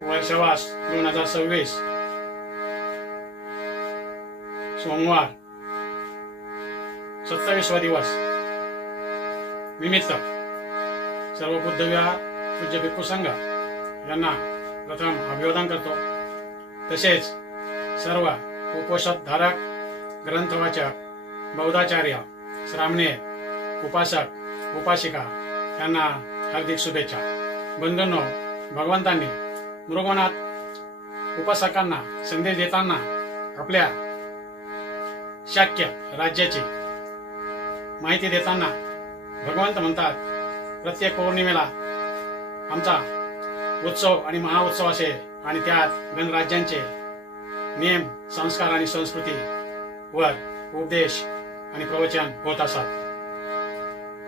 वर्षवास 2026 सोमवार 27वा दिवस निमित्त सर्व बुद्धविहार पूज्य भिक्खू संघ यांना प्रथम अभिवादन करतो। तसेच सर्व उपोषधधारक, ग्रंथवाचक, बौद्धाचार्य, श्रामणे, उपासक, उपासिका यांना हार्दिक शुभेच्छा। बंधूंनो, भगवंतांनी मृगवनात उपासकांना संदेश देताना आपल्या शाक्य राज्याची माहिती देताना भगवंत म्हणतात, प्रत्येक पौर्णिमेला आमचा उत्सव आणि महाउत्सव असेल आणि त्यात गणराज्यांचे नियम, संस्कार आणि संस्कृती वर उपदेश आणि प्रवचन होत असतात।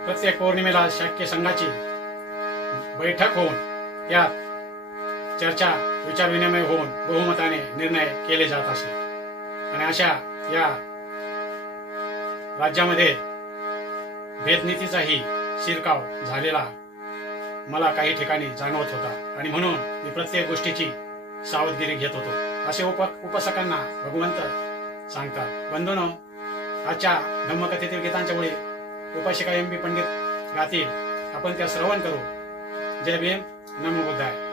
प्रत्येक पौर्णिमेला शाक्य संघाची बैठक होऊन त्यात चर्चा, विचार विनिमय होऊन बहुमताने निर्णय केले जात असे। आणि अशा या राज्यामध्ये भेदनीतीचाही शिरकाव झालेला मला काही ठिकाणी जाणवत होता आणि म्हणून मी प्रत्येक गोष्टीची सावधगिरी घेत होतो असे उपासकांना भगवंत सांगतात। बंधूंनो, आजच्या धम्मकथेतील गीतांच्या वेळी उपासिका एम बी पंडित गातील, आपण त्या श्रवण करू। जय भीम, नमो बुद्धाय।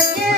Yeah.